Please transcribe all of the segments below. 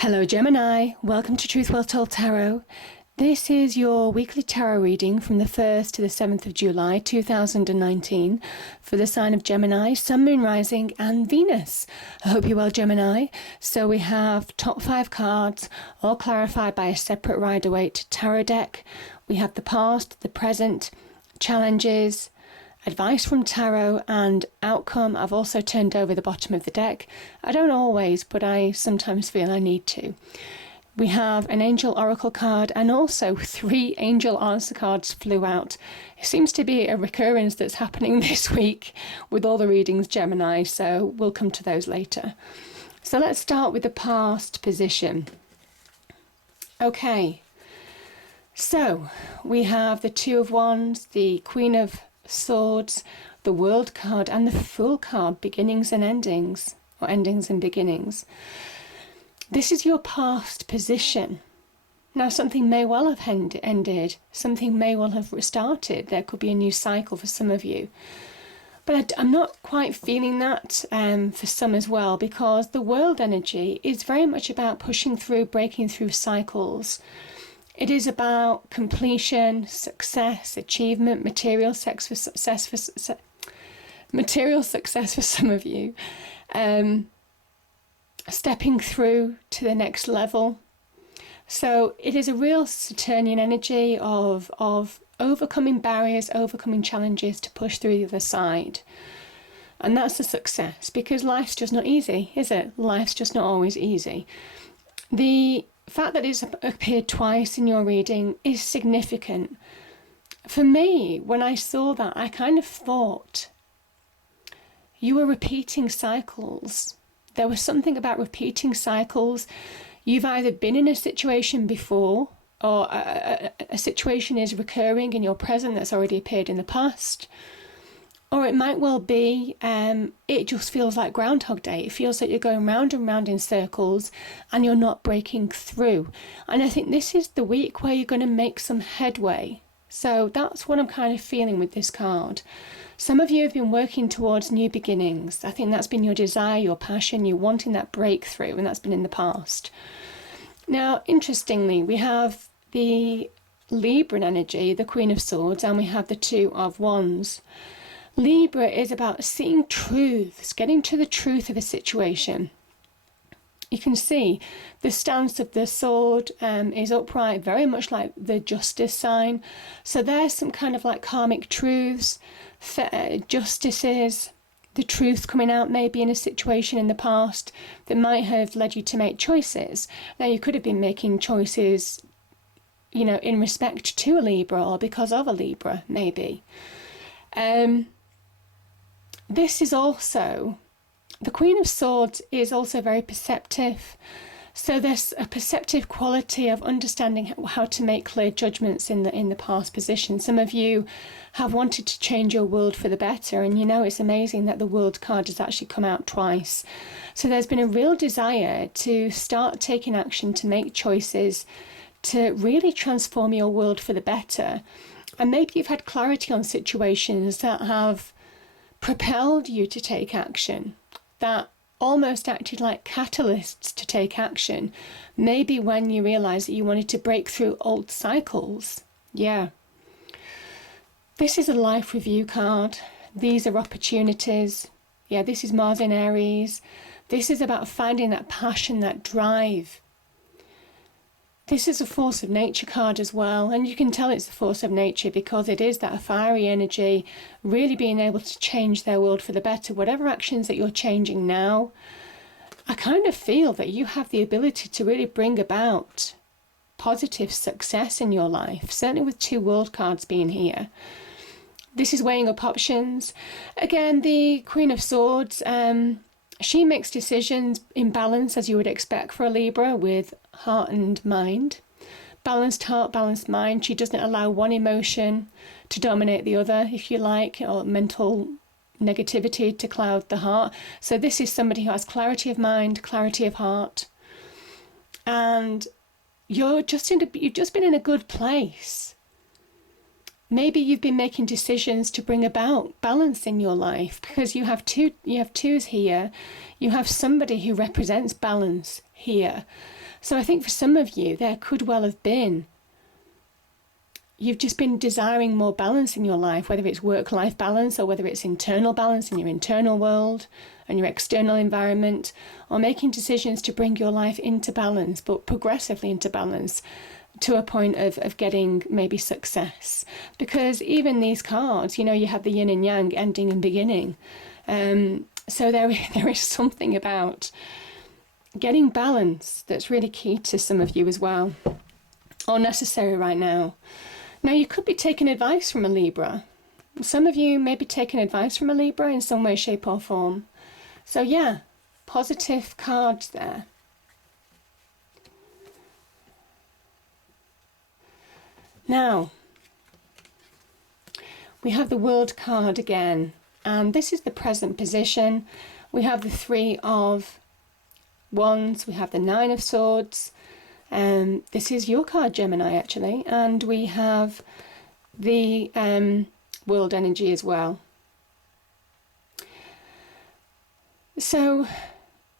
Hello Gemini, welcome to Truth Well Told Tarot. This is your weekly tarot reading from the 1st to the 7th of July 2019 for the sign of Gemini, Sun, Moon, Rising and Venus. I hope you're well, Gemini. So we have top 5 cards, all clarified by a separate Rider-Waite tarot deck. We have the past, the present, challenges, advice from tarot and outcome. I've also turned over the bottom of the deck. I don't always, but I sometimes feel I need to. We have an angel oracle card and also 3 angel answer cards flew out. It seems to be a recurrence that's happening this week with all the readings, Gemini, so we'll come to those later. So let's start with the past position. Okay, so we have the Two of Wands, the Queen of Swords, the World card and the Fool card, beginnings and endings, or endings and beginnings. This is your past position. Now something may well have ended, something may well have restarted. There could be a new cycle for some of you. But I'm not quite feeling that for some as well, because the World energy is very much about pushing through, breaking through cycles. It is about completion, success, achievement, material success for some of you, stepping through to the next level. So it is a real Saturnian energy of overcoming barriers, overcoming challenges to push through the other side. And that's a success, because life's just not easy, is it? Life's just not always easy. The fact that it's appeared twice in your reading is significant. For me, when I saw that, I kind of thought you were repeating cycles. There was something about repeating cycles. You've either been in a situation before, or a situation is recurring in your present that's already appeared in the past. Or it might well be, it just feels like Groundhog Day. It feels like you're going round and round in circles and you're not breaking through. And I think this is the week where you're going to make some headway. So that's what I'm kind of feeling with this card. Some of you have been working towards new beginnings. I think that's been your desire, your passion, you wanting that breakthrough, and that's been in the past. Now, interestingly, we have the Libra energy, the Queen of Swords, and we have the Two of Wands. Libra is about seeing truths, getting to the truth of a situation. You can see the stance of the sword is upright, very much like the justice sign. So there's some kind of like karmic truths, justices, the truth coming out maybe in a situation in the past that might have led you to make choices. Now you could have been making choices, you know, in respect to a Libra or because of a Libra, maybe. This is also, the Queen of Swords is also very perceptive. So there's a perceptive quality of understanding how to make clear judgments in the past position. Some of you have wanted to change your world for the better, and you know it's amazing that the World card has actually come out twice. So there's been a real desire to start taking action, to make choices, to really transform your world for the better. And maybe you've had clarity on situations that have propelled you to take action, that almost acted like catalysts to take action. Maybe when you realised that you wanted to break through old cycles. Yeah. This is a life review card. These are opportunities. Yeah, this is Mars in Aries. This is about finding that passion, that drive. This is a force of nature card as well, and you can tell it's the force of nature because it is that fiery energy, really being able to change their world for the better. Whatever actions that you're changing now, I kind of feel that you have the ability to really bring about positive success in your life, certainly with 2 World cards being here. This is weighing up options. Again, the Queen of Swords, she makes decisions in balance, as you would expect for a Libra, with heart and mind. Balanced heart, balanced mind. She doesn't allow one emotion to dominate the other, if you like, or mental negativity to cloud the heart. So this is somebody who has clarity of mind, clarity of heart. And you've just been in a good place. Maybe you've been making decisions to bring about balance in your life because you have twos here. You have somebody who represents balance here. So I think for some of you, there could well have been, you've just been desiring more balance in your life, whether it's work-life balance or whether it's internal balance in your internal world and your external environment, or making decisions to bring your life into balance, but progressively into balance to a point of getting maybe success. Because even these cards, you know, you have the yin and yang, ending and beginning. So there is something about getting balance that's really key to some of you as well, or necessary right now. Now, you could be taking advice from a Libra. Some of you may be taking advice from a Libra in some way, shape or form. So yeah, positive cards there. Now, we have the World card again, and this is the present position. We have the Three of Wands, we have the Nine of Swords. This is your card, Gemini, actually, and we have the world energy as well. So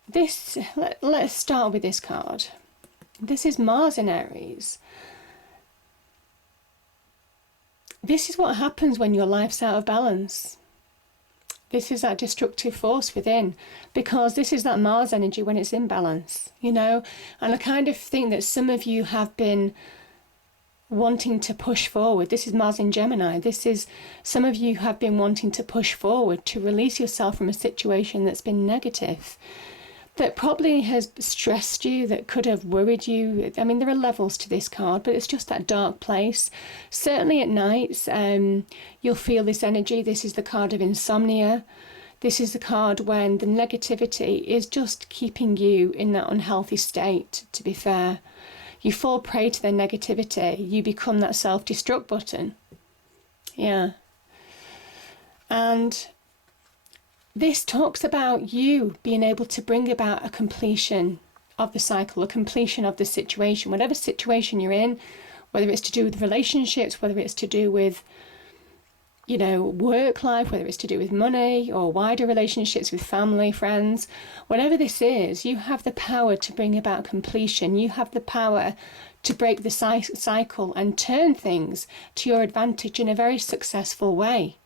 this, let's start with this card. This is Mars in Aries. This is what happens when your life's out of balance. This is that destructive force within, because this is that Mars energy when it's in balance, you know. And I kind of think that some of you have been wanting to push forward. This is Mars in Gemini. This is, some of you have been wanting to push forward to release yourself from a situation that's been negative, that probably has stressed you, that could have worried you. I mean, there are levels to this card, but it's just that dark place. Certainly at nights, you'll feel this energy. This is the card of insomnia. This is the card when the negativity is just keeping you in that unhealthy state, to be fair. You fall prey to their negativity. You become that self-destruct button. Yeah. And this talks about you being able to bring about a completion of the cycle, a completion of the situation, whatever situation you're in, whether it's to do with relationships, whether it's to do with, you know, work life, whether it's to do with money or wider relationships with family, friends, whatever this is, you have the power to bring about completion. You have the power to break the cycle and turn things to your advantage in a very successful way.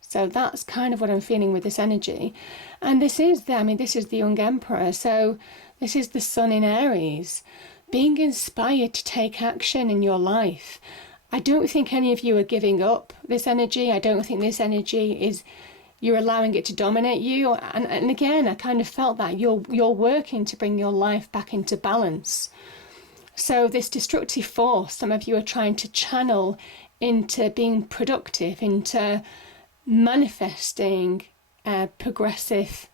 So that's kind of what I'm feeling with this energy. And this is the young emperor. So this is the sun in Aries, being inspired to take action in your life. I don't think any of you are giving up this energy. I don't think this energy is, you're allowing it to dominate you. And again, I kind of felt that you're working to bring your life back into balance. So this destructive force, some of you are trying to channel into being productive, into manifesting progressive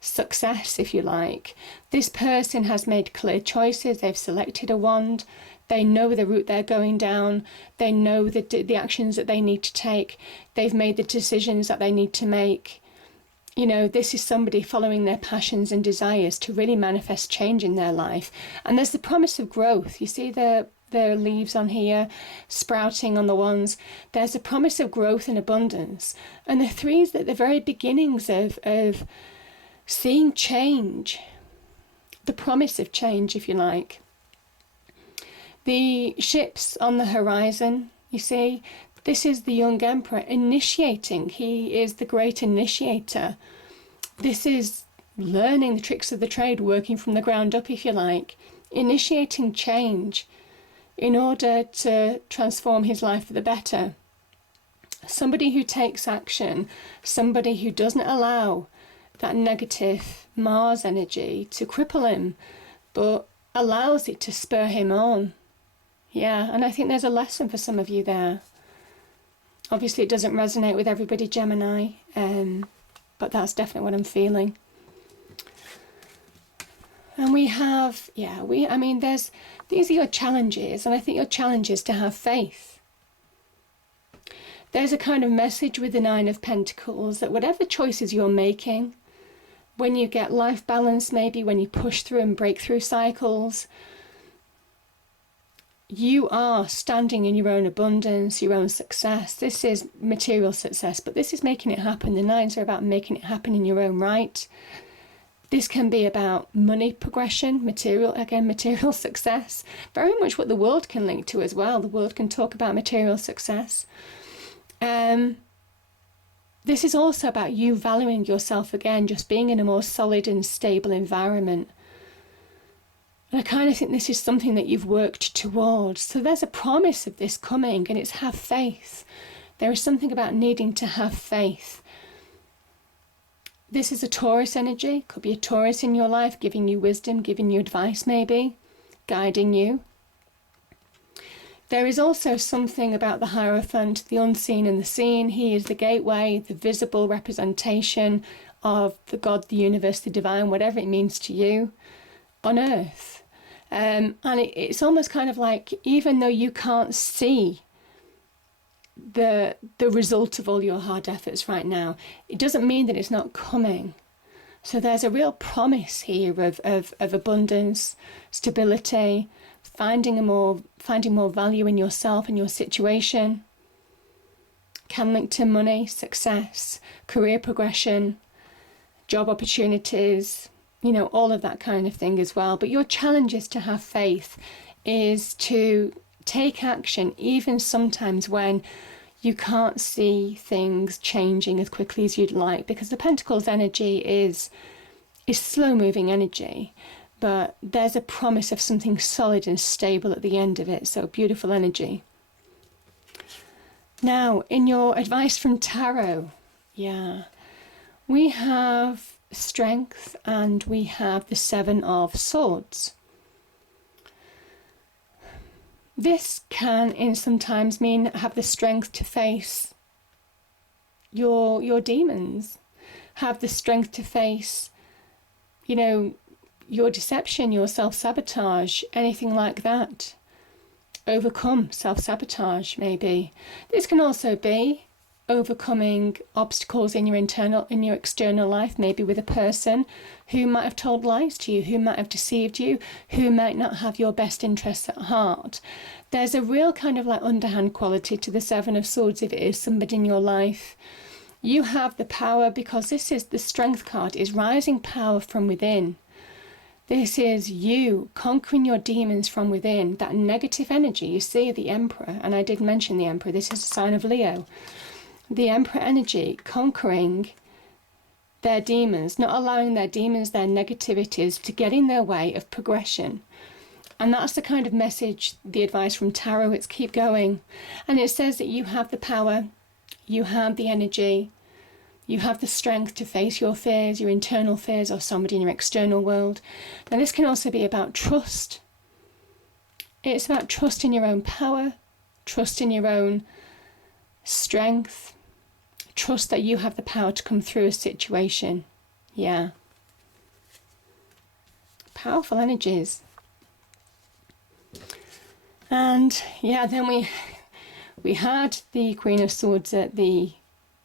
success, if you like. This person has made clear choices. They've selected a wand. They know the route they're going down. They know the actions that they need to take. They've made the decisions that they need to make. You know, this is somebody following their passions and desires to really manifest change in their life. And there's the promise of growth. You see the leaves on here sprouting on the wands. There's a promise of growth and abundance. And the threes at the very beginnings of seeing change, the promise of change, if you like. The ships on the horizon, you see, this is the young emperor initiating. He is the great initiator. This is learning the tricks of the trade, working from the ground up, if you like, initiating change in order to transform his life for the better. Somebody who takes action, somebody who doesn't allow that negative Mars energy to cripple him, but allows it to spur him on. Yeah, and I think there's a lesson for some of you there. Obviously it doesn't resonate with everybody, Gemini, but that's definitely what I'm feeling. And we have, these are your challenges, and I think your challenge is to have faith. There's a kind of message with the Nine of Pentacles that whatever choices you're making, when you get life balance, maybe when you push through and break through cycles, you are standing in your own abundance, your own success. This is material success, but this is making it happen. The nines are about making it happen in your own right. This can be about money progression, material success, very much what the world can link to as well. The world can talk about material success. This is also about you valuing yourself again, just being in a more solid and stable environment. And I kind of think this is something that you've worked towards. So there's a promise of this coming, and it's have faith. There is something about needing to have faith. This is a Taurus energy. Could be a Taurus in your life, giving you wisdom, giving you advice maybe, guiding you. There is also something about the Hierophant, the unseen and the seen. He is the gateway, the visible representation of the God, the universe, the divine, whatever it means to you on earth. And it's almost kind of like, even though you can't see the result of all your hard efforts right now, it doesn't mean that it's not coming. So there's a real promise here of abundance, stability, finding more value in yourself and your situation. Can link to money, success, career progression, job opportunities, all of that kind of thing as well. But your challenge is to have faith, is to take action, even sometimes when you can't see things changing as quickly as you'd like, because the Pentacles energy is slow-moving energy, but there's a promise of something solid and stable at the end of it. So beautiful energy. Now, in your advice from Tarot, we have strength and we have the Seven of Swords. This can in sometimes mean have the strength to face your demons, have the strength to face, your deception, your self-sabotage, anything like that. Overcome self-sabotage maybe. This can also be overcoming obstacles in your external life, maybe with a person who might have told lies to you, who might have deceived you, who might not have your best interests at heart. There's a real kind of like underhand quality to the Seven of Swords if it is somebody in your life. You have the power, because this is the Strength card, is rising power from within. This is you conquering your demons from within, that negative energy. You see the Emperor, and I did mention the Emperor, this is a sign of Leo. The Emperor energy, conquering their demons, not allowing their demons, their negativities to get in their way of progression. And that's the kind of message, the advice from Tarot, it's keep going. And it says that you have the power, you have the energy, you have the strength to face your fears, your internal fears, or somebody in your external world. Now this can also be about trust. It's about trust in your own power, trust in your own strength, trust that you have the power to come through a situation. Powerful energies. And then we had the Queen of Swords at the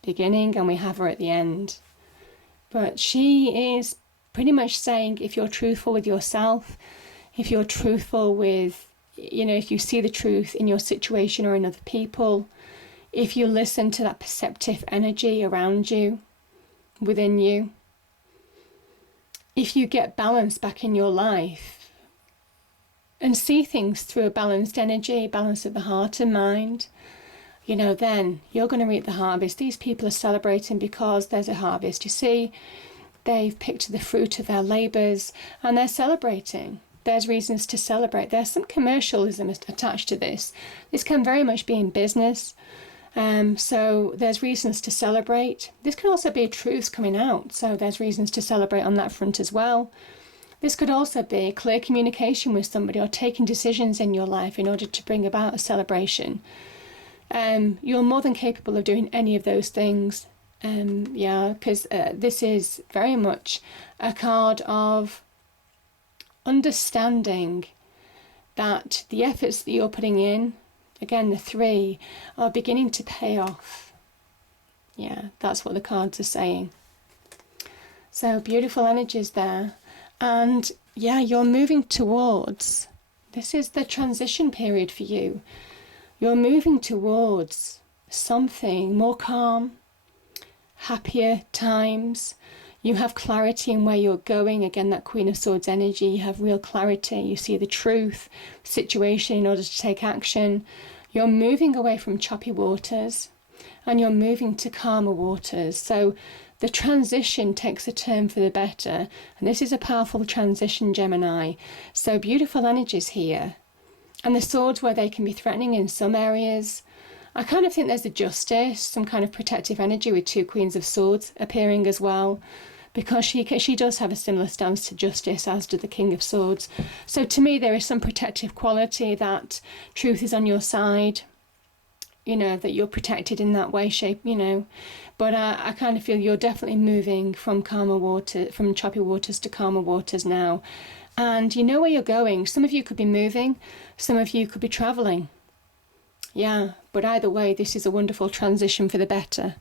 beginning and we have her at the end. But she is pretty much saying, if you're truthful with yourself, if you're truthful with, if you see the truth in your situation or in other people, if you listen to that perceptive energy around you, within you, if you get balance back in your life and see things through a balanced energy, balance of the heart and mind, then you're going to reap the harvest. These people are celebrating because there's a harvest. You see, they've picked the fruit of their labours and they're celebrating. There's reasons to celebrate. There's some commercialism attached to this. This can very much be in business. So there's reasons to celebrate. This can also be truths coming out. So there's reasons to celebrate on that front as well. This could also be clear communication with somebody or taking decisions in your life in order to bring about a celebration. You're more than capable of doing any of those things. Because this is very much a card of understanding that the efforts that you're putting in, again, the 3, are beginning to pay off. That's what the cards are saying. So beautiful energies there. And you're moving towards, this is the transition period for you. You're moving towards something more calm, happier times. You have clarity in where you're going. Again, that Queen of Swords energy, you have real clarity. You see the truth, situation in order to take action. You're moving away from choppy waters and you're moving to calmer waters. So the transition takes a turn for the better. And this is a powerful transition, Gemini. So beautiful energies here. And the swords, where they can be threatening in some areas, I kind of think there's a justice, some kind of protective energy with two Queens of Swords appearing as well, because she does have a similar stance to justice, as do the King of Swords. So to me, there is some protective quality, that truth is on your side, you know, that you're protected in that way, shape, you know. But I kind of feel you're definitely moving from from choppy waters to calmer waters now. And you know where you're going. Some of you could be moving, some of you could be travelling. Yeah, but either way, this is a wonderful transition for the better.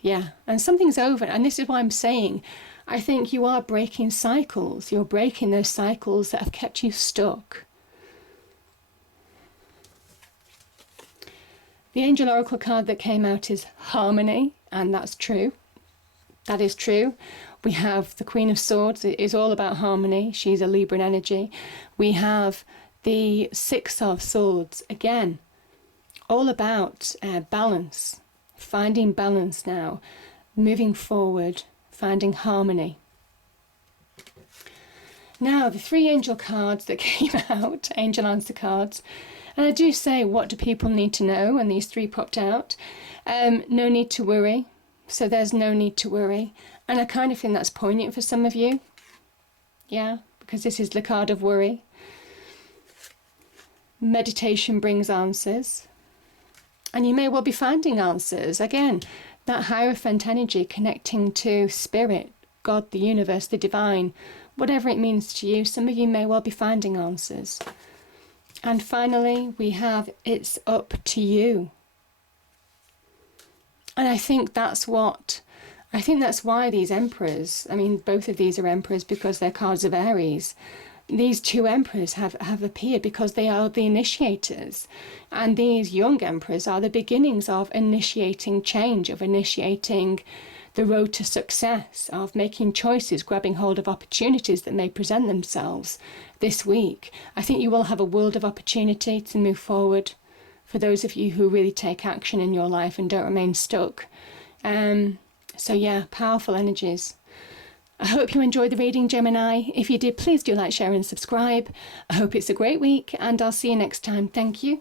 Yeah, and something's over. And this is why I'm saying, I think you are breaking cycles. You're breaking those cycles that have kept you stuck. The Angel Oracle card that came out is Harmony, and that's true. That is true. We have the Queen of Swords. It is all about harmony. She's a Libran energy. We have the Six of Swords. Again, all about balance. Finding balance now. Moving forward. Finding harmony. Now, the three angel cards that came out, angel answer cards. And I do say, what do people need to know? And these three popped out. No need to worry. So there's no need to worry. And I kind of think that's poignant for some of you. Yeah, because this is the card of worry. Meditation brings answers. And you may well be finding answers. Again, that Hierophant energy connecting to spirit, God, the universe, the divine, whatever it means to you. Some of you may well be finding answers. And finally, we have it's up to you. And I think that's why these emperors, I mean, both of these are emperors because they're cards of Aries. These two emperors have appeared because they are the initiators. And these young emperors are the beginnings of initiating change, of initiating the road to success, of making choices, grabbing hold of opportunities that may present themselves this week. I think you will have a world of opportunity to move forward for those of you who really take action in your life and don't remain stuck. So yeah, powerful energies. I hope you enjoyed the reading, Gemini. If you did, please do like, share and subscribe. I hope it's a great week and I'll see you next time. Thank you.